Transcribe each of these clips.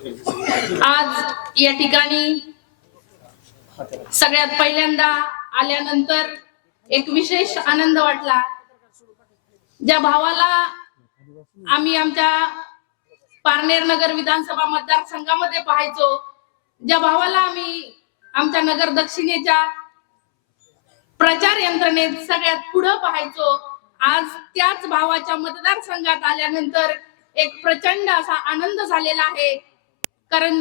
आज या ठिकाणी सगळ्यात पहिल्यांदा आल्यानंतर एक विशेष आनंद वाटला। ज्या भावाला आम्ही आमच्या पारनेर नगर विधानसभा मतदारसंघामध्ये पाहायचो, ज्या भावाला आम्ही आमच्या नगर दक्षिणेच्या प्रचार यंत्रणेत सगळ्यात पुढे पाहायचो, आज त्याच भावाच्या मतदारसंघात आल्यानंतर एक प्रचंड असा आनंद झालेला आहे। कारण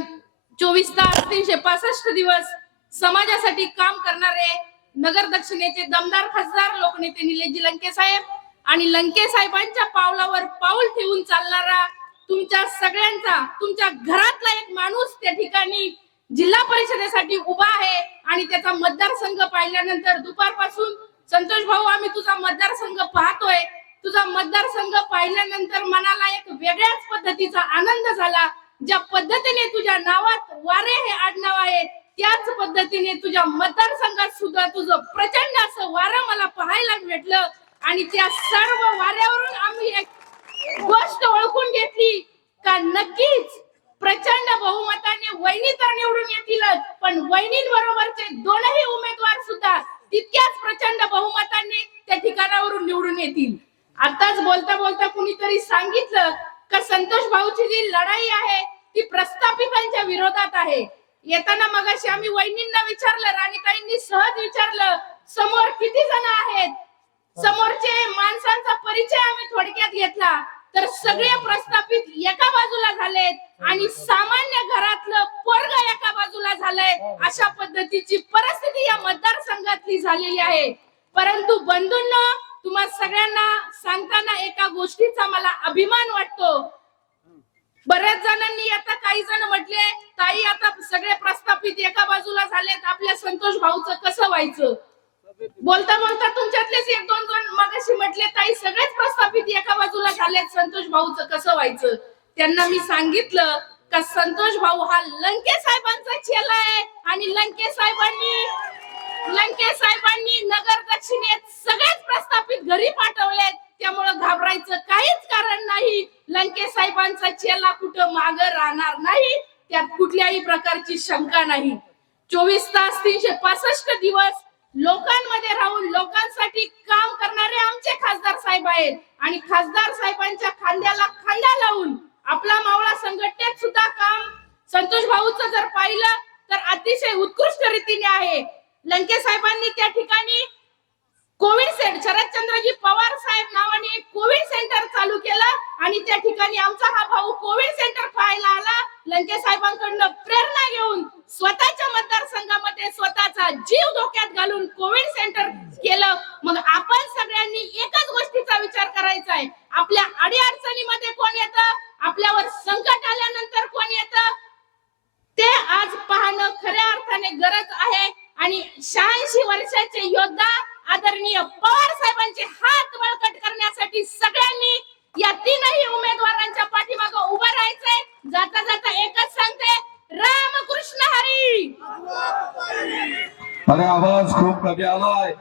24 तास 365 दिवस समाजासाठी काम करणारे नगर दक्षिणेचे दमदार खासदार लोकनेते निलेशजी लंके साहेब आणि लंके साहेबांच्या पावलावर पाऊल ठेवून चालणारा तुमच्या सगळ्यांचा, तुमच्या घरातला एक माणूस त्या ठिकाणी जिल्हा परिषदेसाठी उभा आहे। आणि त्याचा मतदारसंघ पाहिल्यानंतर दुपारपासून संतोष भाऊ आम्ही तुझा मतदारसंघ पाहतोय, तुझा मतदारसंघ पाहिल्यानंतर मनाला एक वेगळ्याच पद्धतीचा आनंद झाला। ज्या पद्धतीने तुझ्या नावात वारे हे आडनाव आहे, त्याच पद्धतीने तुझ्या मतदारसंघात सुद्धा तुझं प्रचंड असं वारं मला पाहायला भेटलं। आणि त्या सर्व वाऱ्यावरून आम्ही एक गोष्ट ओळखून घेतली का नक्कीच प्रचंड बहुमताने वहिनी तर निवडून येतीलच, पण वहिनींबरोबरचे दोनही उमेदवार सुद्धा तितक्याच प्रचंड बहुमताने त्या ठिकाणावरून निवडून येतील। आताच बोलता बोलता कुणीतरी सांगितलं का संतोष भाऊची जी लढाई आहे ती प्रस्थापितांच्या विरोधात आहे। येताना मगाशी आम्ही वहिनींना विचारलं, राणीताईंनी सहज विचारलं समोर किती जण आहेत, समोरचे माणसांचा परिचय आम्ही थोडक्यात घेतला तर सगळे प्रस्थापित एका बाजूला झालेत आणि सामान्य घरातलं पोरग एका बाजूला झालंय। अशा पद्धतीची परिस्थिती या मतदारसंघातली झालेली आहे। परंतु बंधूंनो, तुम्हा सगळ्यांना सांगताना एका गोष्टीचा मला अभिमान वाटतो। बऱ्याच जणांनी आता काही जण म्हटले ताई आता सगळे प्रस्थापित एका बाजूला झालेत, आपल्या संतोष भाऊचं कसं व्हायचं। बोलता बोलता तुमच्यातलेच एक दोन जण मगाशी म्हटले ताई सगळेच प्रस्थापित एका बाजूला झालेत, संतोष भाऊचं कसं व्हायचं। त्यांना मी सांगितलं का संतोष भाऊ हा लंके साहेबांचा चेला आहे आणि लंके साहेबांनी नगर दक्षिणेत सगळेच प्रस्थापित घरी पाठवलेत, त्यामुळे घाबरायचं काहीच कारण नाही। लंके साहेबांचा चेला कुठं मागे राहणार नाही, त्यात कुठल्याही प्रकारची शंका नाही। 24 तास 365 दिवस लोकांमध्ये राहून लोकांसाठी काम करणारे आमचे खासदार साहेब आहेत आणि खासदार साहेबांच्या खांद्याला खांदा लावून आपला मावळा संघटनेत सुद्धा काम संतोष भाऊचं जर पाहिलं तर अतिशय उत्कृष्ट रीतीने आहे। लंके साहेबांनी त्या ठिकाणी कोविड सेंटर, शरदचंद्रजी पवार साहेब नावाने कोविड सेंटर चालू केलं आणि त्या ठिकाणी आमचा हा भाऊ कोविड सेंटर पाहायला आला। लंके साहेबांकडून प्रेरणा घेऊन स्वतःच्या मतदारसंघामध्ये स्वतःचा जीव धोक्यात घालून कोविड सेंटर केलं। मग आपण सगळ्यांनी एकच गोष्टीचा विचार करायचा आहे, आपल्या अडीअडचणीमध्ये कोण येतं, आपल्यावर संकट आल्यानंतर कोण येतं, ते आज पाहणं खऱ्या अर्थाने गरज आहे। आणि 86 वर्षाचे योद्धा आदरणीय पवार साहेबांचे हात बळकट करण्यासाठी सगळ्यांनी या तीनही उमेदवारांच्या पाठीमागे उभं राहायचंय। जाता जाता एकच सांगते, रामकृष्ण हरी। अरे आवाज खूप कमी आलाय।